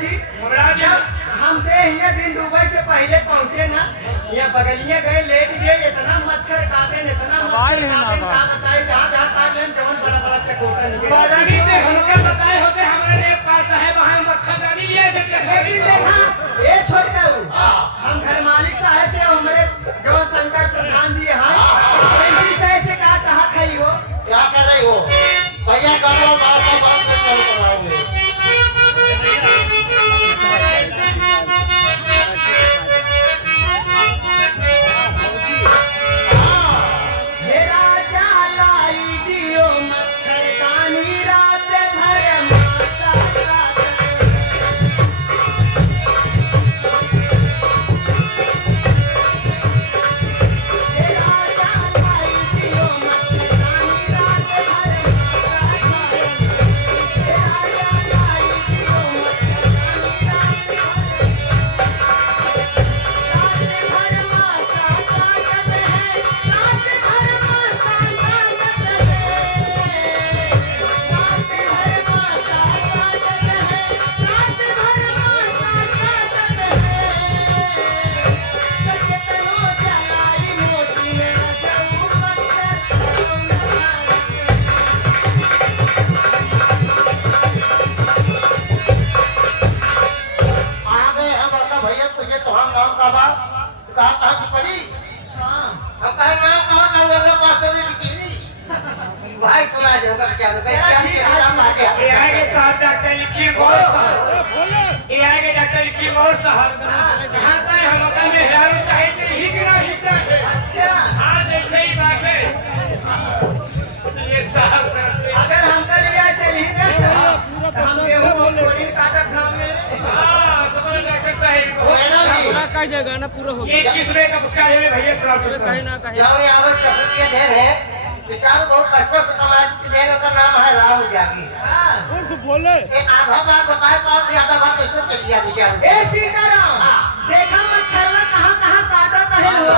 जी जब हमसे यहाँ दिन दुबई से पहले पहुँचे ना, यहाँ बगलिया गए लेट गए, इतना मच्छर काटे न इतना मच्छर काटे क्या बताए, जहाँ जहाँ काट लें जवन बड़ा बड़ा चकोटा निकले। हमका बताए होते हमारे एक पास है वहाँ मच्छरदानी लिए देते। लेकिन देखा ये छोड़ता हूँ, हम घर मालिक साहब से हमारे जो शंकर प्रधान जी हैं इसी से कहा कहा खाई हो क्या कर रही हो भैया? करो बात कराओगे। भाई सुना जाऊंगा डॉक्टर लिखिए डॉक्टर लिखिए बहुत साहब हम अपना मेहरारू चाहे थे ही कि नहीं चाहे। अच्छा हाँ जैसे ही बात है ये साहब अगर हमका लिया चलिए तो हम गेहूं थोड़ी काटा था हाँ समझ डॉक्टर साहब कह देगा ना पूरा हो ये किस रे का पुरस्कार है भैया से प्राप्त करता कहीं ना कहीं जाओ यहाँ पर कसरत के देर है बेचारे बहुत पैसा से कमाए के देर का नाम है राम जागी। बोले एक आधा बात बताए पास आधा बात कैसे चल गया बेचारे। ए सीताराम देखा मच्छर में कहां कहां काटा कहे हो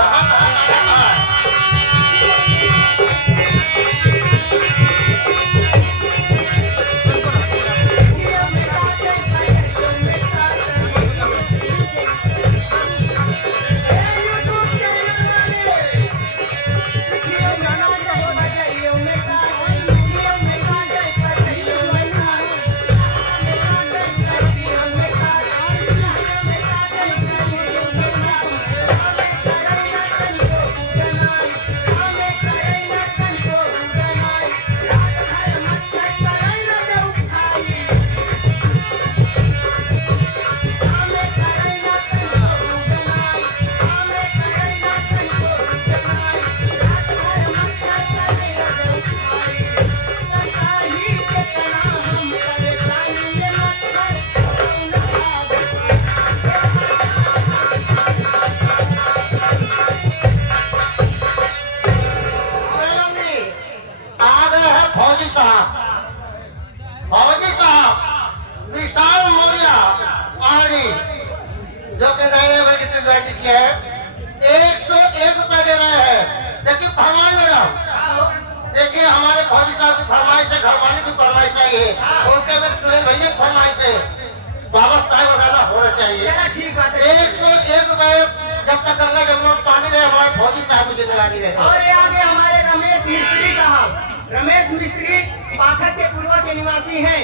विशाल मौर्य पहाड़ी जो कि किया है 101 रुपए दे रहे हैं। देखिए फरमाइश मैडम देखिए हमारे फौजी साहब की फरमाइश है, घर वाले की फरमाइश चाहिए, उनके में सुनील भैया की फरमाइश है, बाबा साहब वगैरह होना चाहिए। 101 रुपए जब तक गंगा जमुना पानी रहे हमारे फौजी साहब मुझे दिलानी रहे। और ये आगे हमारे रमेश मिस्त्री साहब, रमेश मिस्त्री पाठक के पूर्व के निवासी हैं,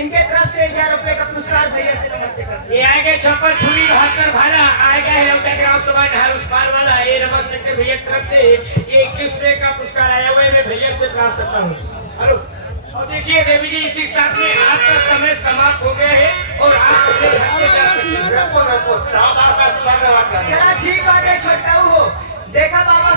इनके तरफ से 1000 रुपए का पुरस्कार भैया से नमस्ते करते हैं। ये आगे छप्पर छुरी 72 भाड़ा आएगा हेलौटा ग्राम सभा ढारुस पार वाला ये रमेश मिस्त्री भैया की तरफ से 21 रुपए का पुरस्कार आया हुआ है, मैं भैया से प्राप्त करता हूँ। हेलो और देखिए देवी जी इसी साथ में आपका समय समाप्त हो गया है और आप अपने घर को जा सकते हैं। चला ठीक बात है छोटका हो देखा बाबा